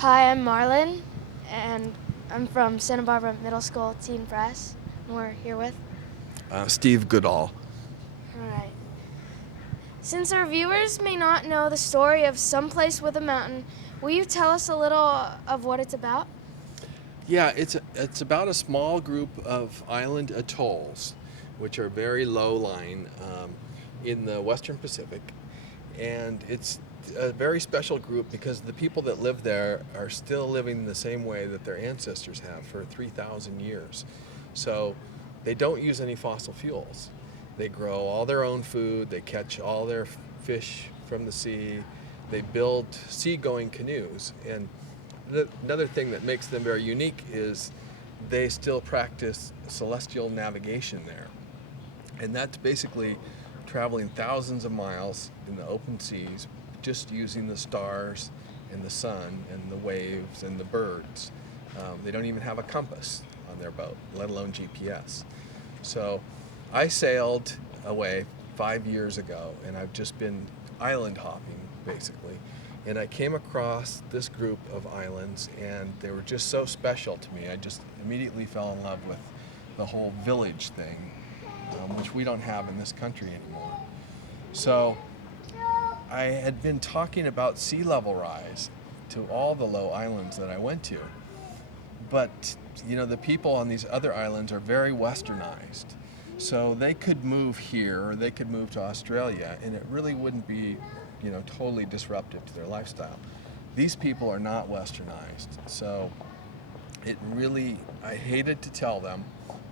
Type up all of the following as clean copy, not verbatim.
Hi, I'm Marlon, and I'm from Santa Barbara Middle School Teen Press, and we're here with. Steve Goodall. All right. Since our viewers may not know the story of Someplace with a Mountain, will you tell us a little of what it's about? Yeah, it's about a small group of island atolls, which are very low lying in the Western Pacific, and it's a very special group because the people that live there are still living the same way that their ancestors have for 3,000 years. So they don't use any fossil fuels. They grow all their own food. They catch all their fish from the sea. They build seagoing canoes, and another thing that makes them very unique is they still practice celestial navigation there. And that's basically traveling thousands of miles in the open seas just using the stars and the sun and the waves and the birds. They don't even have a compass on their boat, let alone GPS. So I sailed away 5 years ago, and I've just been island hopping basically. And I came across this group of islands, and they were just so special to me. I just immediately fell in love with the whole village thing, which we don't have in this country anymore. So I had been talking about sea level rise to all the low islands that I went to. But, the people on these other islands are very westernized. So they could move here or they could move to Australia, and it really wouldn't be, totally disruptive to their lifestyle. These people are not westernized. So I hated to tell them,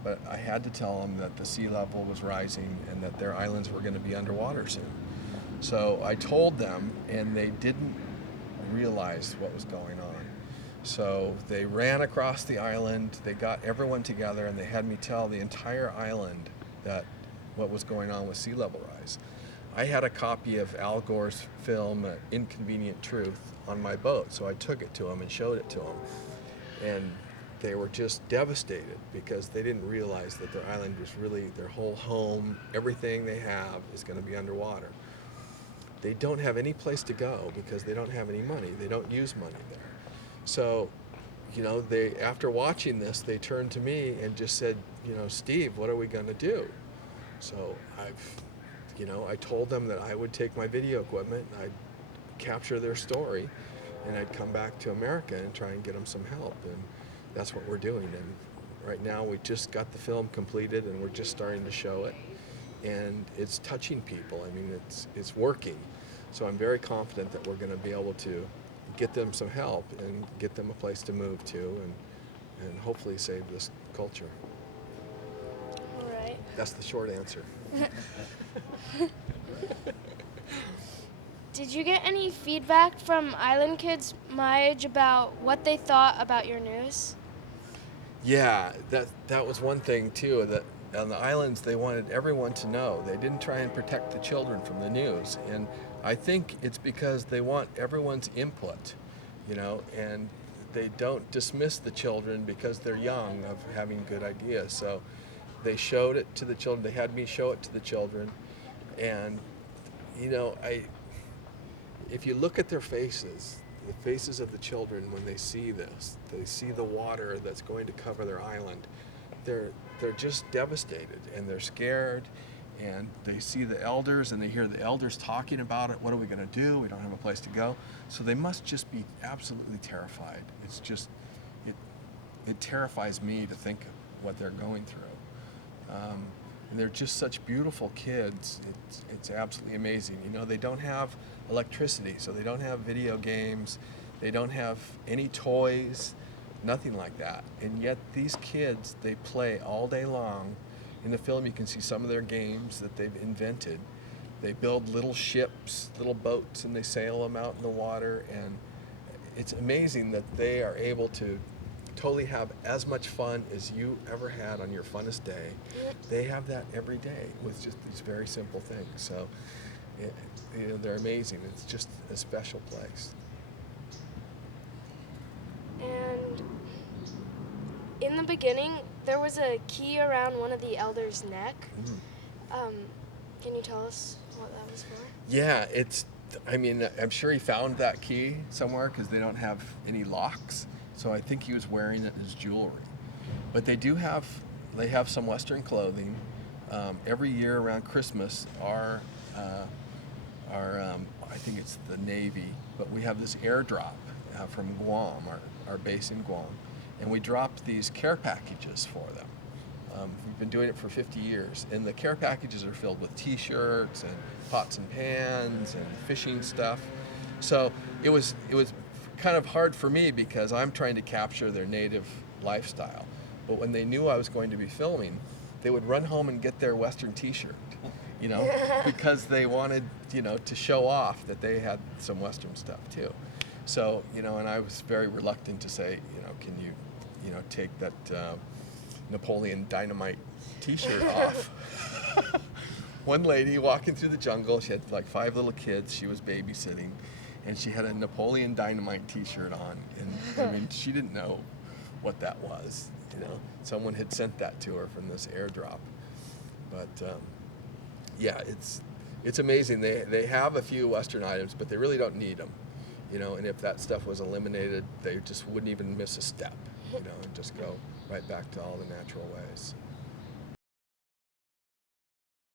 but I had to tell them that the sea level was rising and that their islands were going to be underwater soon. So I told them, and they didn't realize what was going on. So they ran across the island, they got everyone together, and they had me tell the entire island that what was going on with sea level rise. I had a copy of Al Gore's film, Inconvenient Truth, on my boat, so I took it to them and showed it to them. And they were just devastated because they didn't realize that their island was really their whole home. Everything they have is going to be underwater. They don't have any place to go because they don't have any money. They don't use money there. So, they, after watching this, they turned to me and just said, Steve, what are we going to do? So I told them that I would take my video equipment, and I'd capture their story, and I'd come back to America and try and get them some help. And that's what we're doing. And right now we just got the film completed, and we're just starting to show it. And it's touching people. I mean, it's working. So I'm very confident that we're going to be able to get them some help and get them a place to move to, and hopefully save this culture. All right. That's the short answer. Did you get any feedback from island kids my age about what they thought about your news? Yeah, that was one thing too, that on the islands they wanted everyone to know. They didn't try and protect the children from the news, and I think it's because they want everyone's input, and they don't dismiss the children because they're young of having good ideas. So they showed it to the children. They had me show it to the children, and if you look at their faces, the faces of the children when they see this, they see the water that's going to cover their island. They're just devastated, and they're scared, and they see the elders and they hear the elders talking about it. What are we going to do? We don't have a place to go. So they must just be absolutely terrified. It's just, it terrifies me to think of what they're going through. And they're just such beautiful kids. It's absolutely amazing. They don't have electricity, so they don't have video games. They don't have any toys, nothing like that. And yet these kids, they play all day long. In the film, you can see some of their games that they've invented. They build little ships, little boats, and they sail them out in the water. And it's amazing that they are able to totally have as much fun as you ever had on your funnest day. They have that every day with just these very simple things. So, they're amazing. It's just a special place. And in the beginning, there was a key around one of the elders' neck. Mm. Can you tell us what that was for? Yeah, it's I mean, I'm sure he found that key somewhere because they don't have any locks. So I think he was wearing it as jewelry. But they have some Western clothing. Every year around Christmas, I think it's the Navy, but we have this airdrop from Guam, our base in Guam, and we dropped these care packages for them. We've been doing it for 50 years, and the care packages are filled with T-shirts and pots and pans and fishing stuff. So it was kind of hard for me because I'm trying to capture their native lifestyle. But when they knew I was going to be filming, they would run home and get their Western T-shirt, because they wanted, to show off that they had some Western stuff too. So, and I was very reluctant to say, can you, take that Napoleon Dynamite T-shirt off. One lady walking through the jungle, she had like 5 little kids, she was babysitting, and she had a Napoleon Dynamite T-shirt on, and I mean, she didn't know what that was, Someone had sent that to her from this airdrop. But yeah, it's amazing. They have a few Western items, but they really don't need them, and if that stuff was eliminated, they just wouldn't even miss a step, and just go right back to all the natural ways.